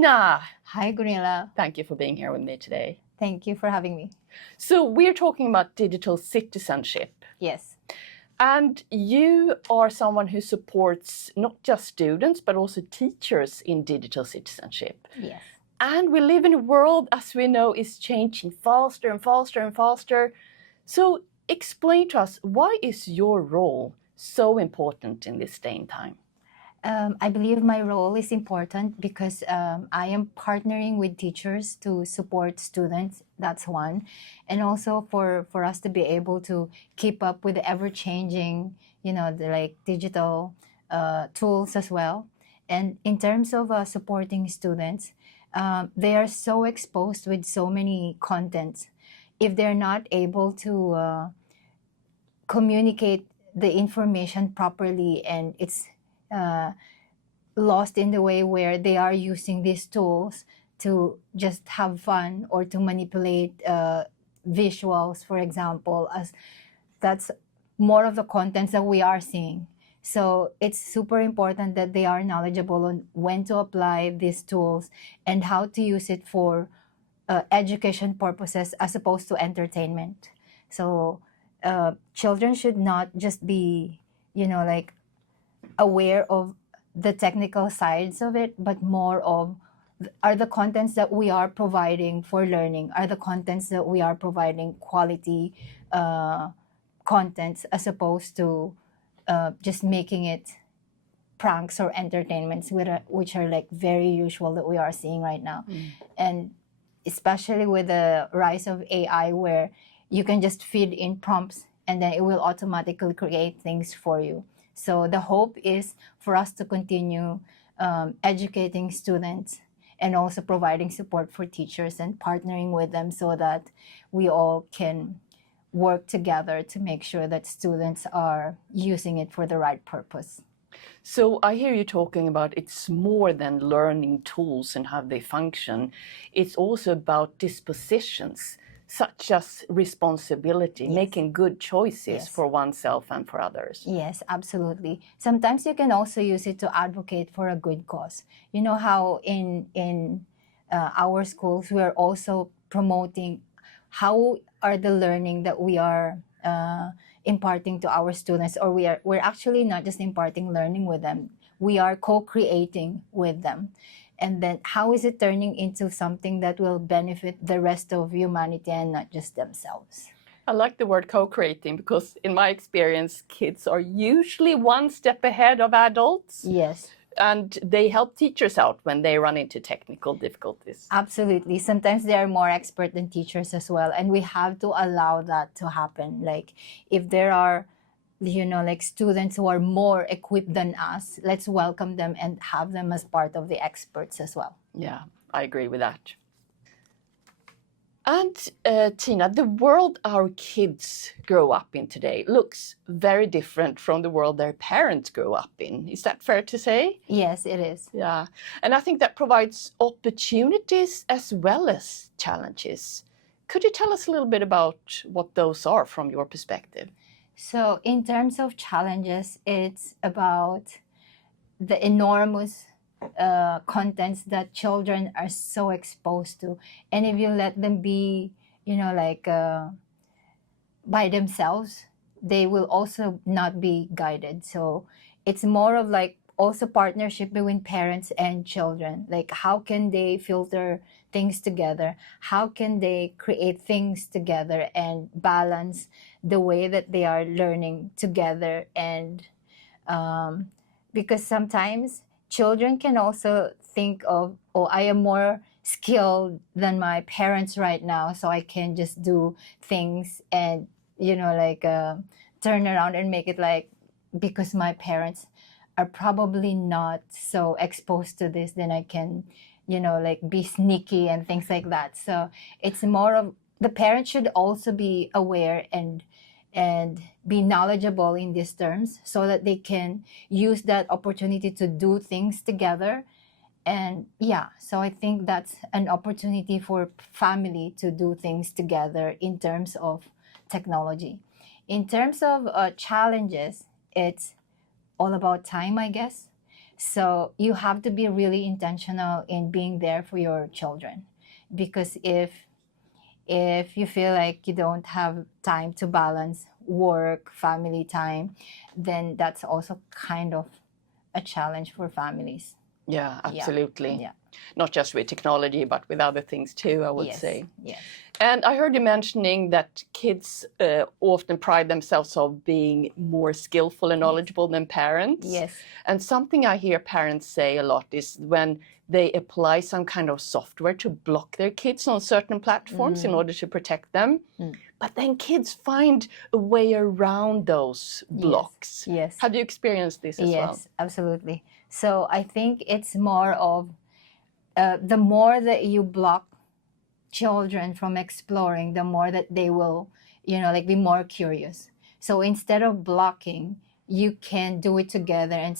Tina! Hi, Gunilla. Thank you for being here with me today. Thank you for having me. So we're talking about digital citizenship. Yes. And you are someone who supports not just students, but also teachers in digital citizenship. Yes. And we live in a world, as we know, is changing faster and faster and faster. So explain to us, why is your role so important in this day and time? I believe my role is important because I am partnering with teachers to support students. That's one. And also for us to be able to keep up with the ever-changing, the digital tools as well. And in terms of supporting students, they are so exposed with so many contents. If they're not able to communicate the information properly and it's lost in the way where they are using these tools to just have fun or to manipulate visuals, for example, as that's more of the contents that we are seeing. So it's super important that they are knowledgeable on when to apply these tools and how to use it for education purposes as opposed to entertainment. So children should not just be, aware of the technical sides of it, but more of are the contents that we are providing for learning, are the contents that we are providing quality contents as opposed to just making it pranks or entertainments, which are like very usual that we are seeing right now. And especially with the rise of AI, where you can just feed in prompts and then it will automatically create things for you. So the hope is for us to continue educating students and also providing support for teachers and partnering with them so that we all can work together to make sure that students are using it for the right purpose. So I hear you talking about it's more than learning tools and how they function. It's also about dispositions, such as responsibility, Yes. making good choices Yes. for oneself and for others. Yes, absolutely. Sometimes you can also use it to advocate for a good cause. You know how in our schools we are also promoting how are the learning that we are imparting to our students, or we're actually not just imparting learning with them, we are co-creating with them. And then how is it turning into something that will benefit the rest of humanity and not just themselves? I like the word co-creating because in my experience, kids are usually one step ahead of adults. Yes. And they help teachers out when they run into technical difficulties. Absolutely. Sometimes they are more expert than teachers as well. And we have to allow that to happen. Like if there are, students who are more equipped than us, let's welcome them and have them as part of the experts as well. Yeah, I agree with that. And Tina, the world our kids grow up in today looks very different from the world their parents grew up in. Is that fair to say? Yes, it is. Yeah, and I think that provides opportunities as well as challenges. Could you tell us a little bit about what those are from your perspective? So in terms of challenges, it's about the enormous contents that children are so exposed to. And if you let them be, by themselves, they will also not be guided. So it's more of like also partnership between parents and children. Like how can they filter things together? How can they create things together and balance the way that they are learning together? And because sometimes children can also think of, oh, I am more skilled than my parents right now, so I can just do things and, turn around and make it like, because my parents are probably not so exposed to this, then I can, be sneaky and things like that. So it's more of the parents should also be aware and be knowledgeable in these terms so that they can use that opportunity to do things together. And yeah, so I think that's an opportunity for family to do things together in terms of technology. In terms of challenges, it's all about time, I guess. So you have to be really intentional in being there for your children, because if you feel like you don't have time to balance work, family time, then that's also kind of a challenge for families. Yeah, absolutely. Yeah. Not just with technology, but with other things too, I would Yes. say. Yes. And I heard you mentioning that kids often pride themselves of being more skillful and knowledgeable than parents. Yes. And something I hear parents say a lot is when they apply some kind of software to block their kids on certain platforms in order to protect them. But then kids find a way around those blocks. Yes. Have you experienced this as well? Yes, absolutely. So I think it's more of the more that you block children from exploring, the more that they will, like be more curious. So instead of blocking, you can do it together and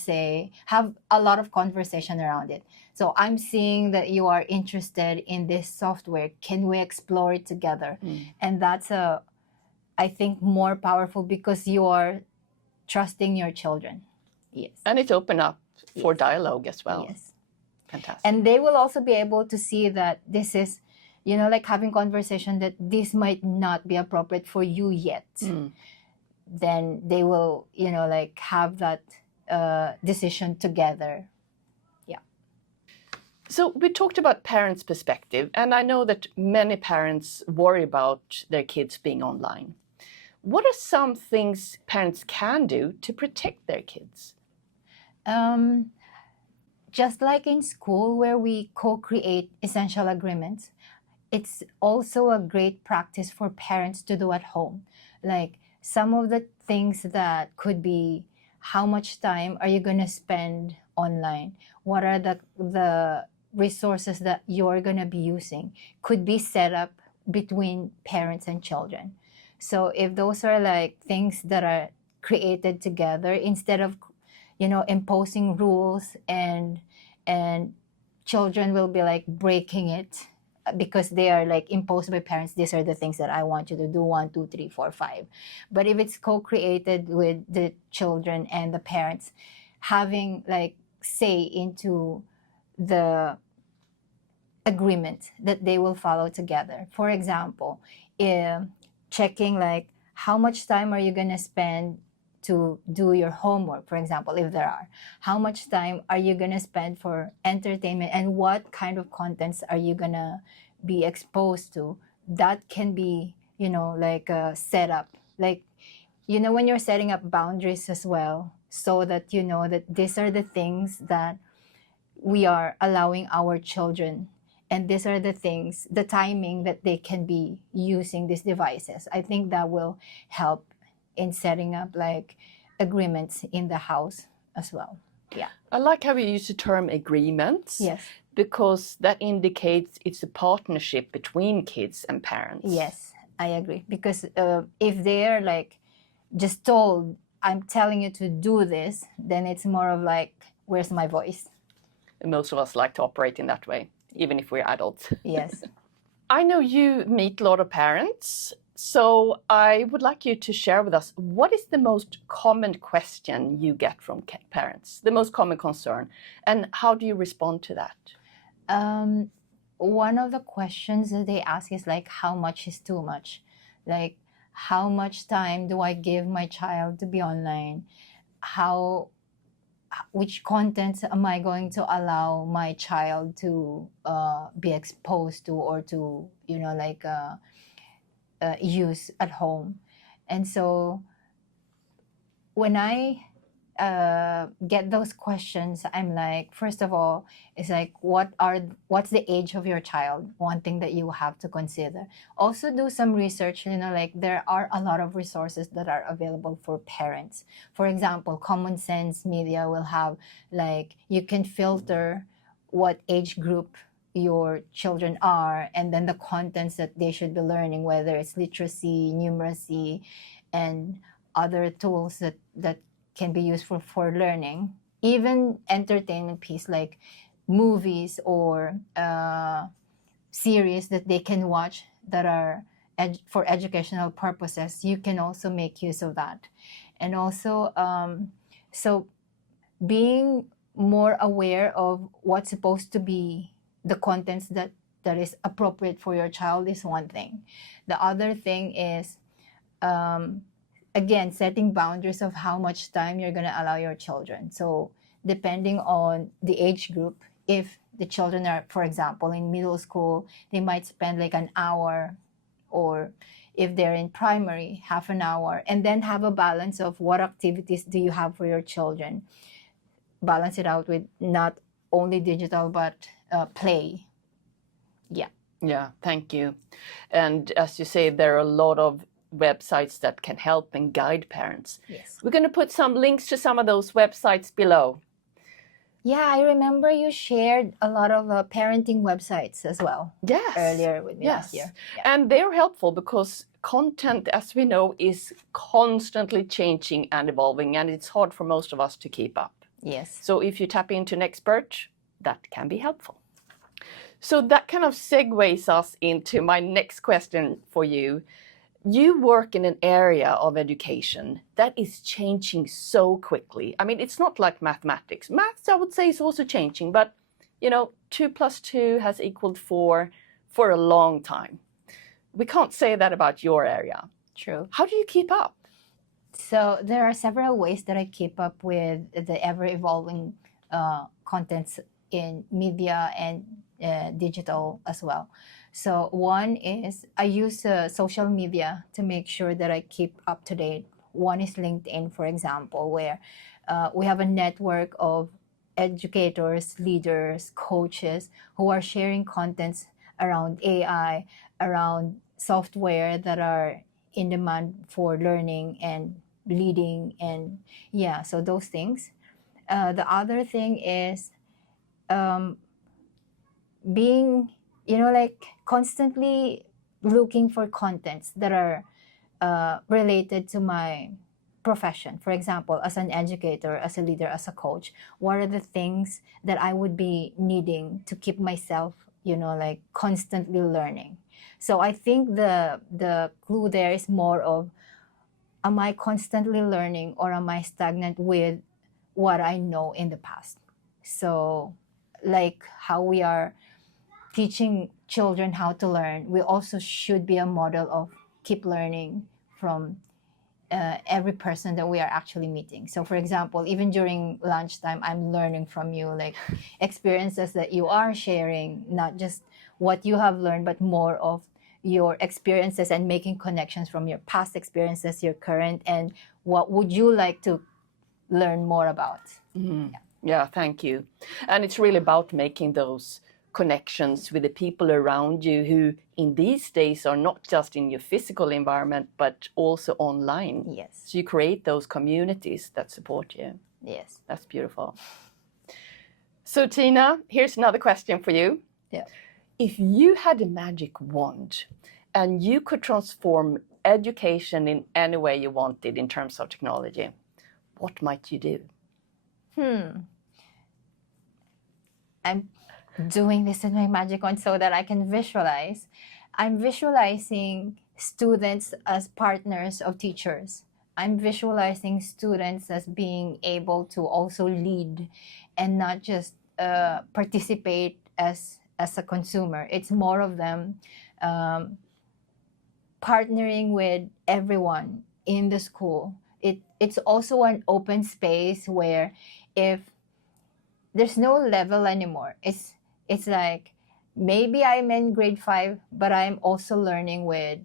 have a lot of conversation around it. So I'm seeing that you are interested in this software. Can we explore it together? And that's I think more powerful because you are trusting your children. Yes. And it opened up for dialogue as well. Yes. Fantastic. And they will also be able to see that this is, like having conversation that this might not be appropriate for you yet. Then they will, like have that decision together. Yeah. So we talked about parents' perspective, and I know that many parents worry about their kids being online. What are some things parents can do to protect their kids? Just like in school where we co-create essential agreements, it's also a great practice for parents to do at home. Like some of the things that could be, how much time are you going to spend online? What are the resources that you're going to be using? Could be set up between parents and children. So if those are like things that are created together, instead of imposing rules and children will be like breaking it because they are like imposed by parents. These are the things that I want you to do, 1, 2, 3, 4, 5. But if it's co-created with the children and the parents, having like say into the agreement that they will follow together. For example, checking like how much time are you going to spend to do your homework, for example, if there are. How much time are you going to spend for entertainment, and what kind of contents are you going to be exposed to? That can be, like a setup. Like, when you're setting up boundaries as well, so that you know that these are the things that we are allowing our children, and these are the things, the timing that they can be using these devices. I think that will help in setting up like agreements in the house as well. Yeah. I like how you use the term agreements. Yes. Because that indicates it's a partnership between kids and parents. Yes, I agree. Because if they're like just told, I'm telling you to do this, then it's more of like, where's my voice? And most of us like to operate in that way, even if we're adults. Yes. I know you meet a lot of parents, so I would like you to share with us, what is the most common question you get from parents, the most common concern, and how do you respond to that? One of the questions that they ask is like, how much is too much? Like, how much time do I give my child to be online? Which content am I going to allow my child to be exposed to, or to, use at home? And so when I get those questions, I'm like, first of all, it's like, what's the age of your child? One thing that you have to consider. Also do some research, like there are a lot of resources that are available for parents. For example, Common Sense Media will have like, you can filter what age group your children are, and then the contents that they should be learning, whether it's literacy, numeracy, and other tools that can be useful for learning. Even entertainment piece like movies or series that they can watch that are for educational purposes, you can also make use of that. And also, so being more aware of what's supposed to be the contents that is appropriate for your child is one thing. The other thing is, again, setting boundaries of how much time you're going to allow your children. So depending on the age group, if the children are, for example, in middle school, they might spend like an hour, or if they're in primary, half an hour, and then have a balance of what activities do you have for your children. Balance it out with not only digital, but play. Yeah, thank you. And as you say, there are a lot of websites that can help and guide parents. Yes. We're going to put some links to some of those websites below. Yeah, I remember you shared a lot of parenting websites as well. Yes. Earlier with me last Yes. year. Yeah. And they're helpful because content, as we know, is constantly changing and evolving, and it's hard for most of us to keep up. Yes. So if you tap into an expert, that can be helpful. So that kind of segues us into my next question for you. You work in an area of education that is changing so quickly. I mean, it's not like mathematics. Maths, I would say, is also changing, but 2 + 2 has equaled 4 for a long time. We can't say that about your area. True. How do you keep up? So there are several ways that I keep up with the ever-evolving contents in media and digital as well. So one is I use social media to make sure that I keep up to date. One is LinkedIn, for example, where we have a network of educators, leaders, coaches who are sharing contents around AI, around software that are in demand for learning and leading, and so those things. The other thing is being like constantly looking for contents that are related to my profession. For example, as an educator, as a leader, as a coach, what are the things that I would be needing to keep myself like constantly learning? So I think the clue there is more of, am I constantly learning, or am I stagnant with what I know in the past? So like how we are teaching children how to learn, we also should be a model of keep learning from every person that we are actually meeting. So for example, even during lunchtime, I'm learning from you, like experiences that you are sharing, not just what you have learned, but more of your experiences and making connections from your past experiences, your current, and what would you like to learn more about. Yeah, thank you. And it's really about making those connections with the people around you who in these days are not just in your physical environment, but also online. Yes. So you create those communities that support you. Yes. That's beautiful. So Tina, here's another question for you. Yeah. If you had a magic wand and you could transform education in any way you wanted in terms of technology, what might you do? I'm doing this in my magic wand so that I can visualize. I'm visualizing students as partners of teachers. I'm visualizing students as being able to also lead and not just participate as a consumer. It's more of them partnering with everyone in the school. It's also an open space where if there's no level anymore, it's like maybe I'm in grade 5, but I'm also learning with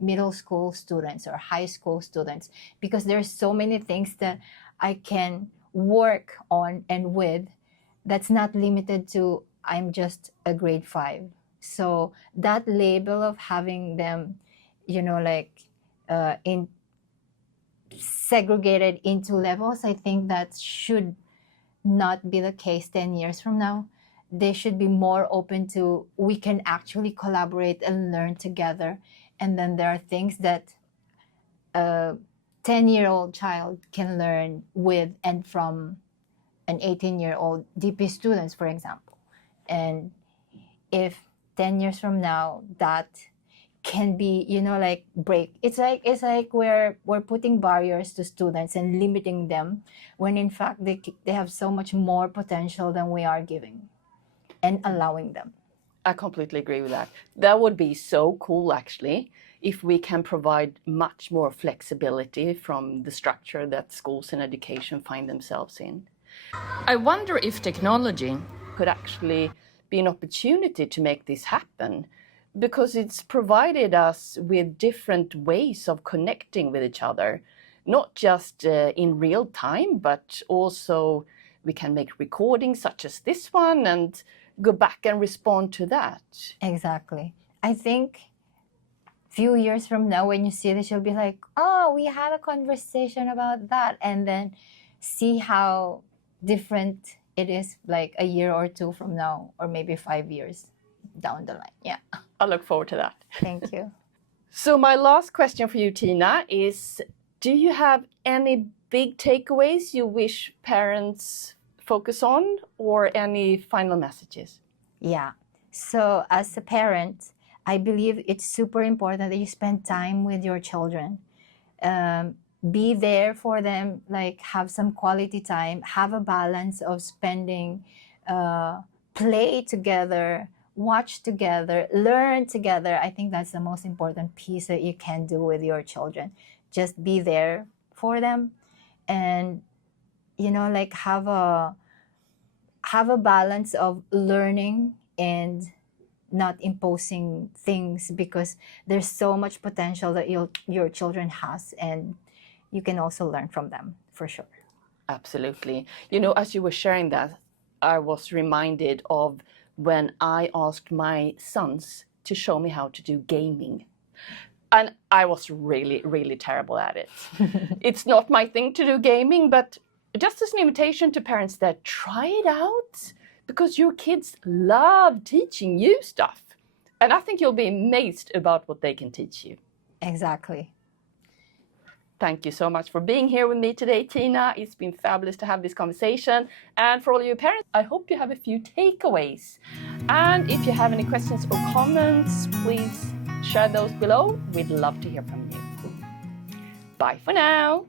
middle school students or high school students, because there's so many things that I can work on and with that's not limited to I'm just a grade 5. So that label of having them, in segregated into levels, I think that should not be the case 10 years from now. They should be more open to, we can actually collaborate and learn together. And then there are things that a 10-year-old child can learn with and from an 18-year-old DP students, for example. And if 10 years from now that can be, you know, like break. It's like we're putting barriers to students and limiting them when in fact they have so much more potential than we are giving and allowing them. I completely agree with that. That would be so cool, actually, if we can provide much more flexibility from the structure that schools and education find themselves in. I wonder if technology could actually be an opportunity to make this happen, because it's provided us with different ways of connecting with each other, not just in real time, but also we can make recordings such as this one and go back and respond to that. Exactly. I think few years from now when you see this, you'll be like, oh, we had a conversation about that, and then see how different it is like a year or two from now, or maybe 5 years down the line. Yeah. I look forward to that. Thank you. So my last question for you, Tina, is do you have any big takeaways you wish parents focus on, or any final messages? Yeah. So as a parent, I believe it's super important that you spend time with your children. Be there for them, like have some quality time, have a balance of spending, play together, watch together, learn together. I think that's the most important piece that you can do with your children. Just be there for them, and you know, like have a balance of learning and not imposing things, because there's so much potential that your children has, and you can also learn from them for sure. Absolutely. You know, as you were sharing that, I was reminded of when I asked my sons to show me how to do gaming. And I was really, really terrible at it. It's not my thing to do gaming, but just as an invitation to parents that try it out, because your kids love teaching you stuff. And I think you'll be amazed about what they can teach you. Exactly. Thank you so much for being here with me today, Tina. It's been fabulous to have this conversation. And for all you parents, I hope you have a few takeaways. And if you have any questions or comments, please share those below. We'd love to hear from you. Bye for now.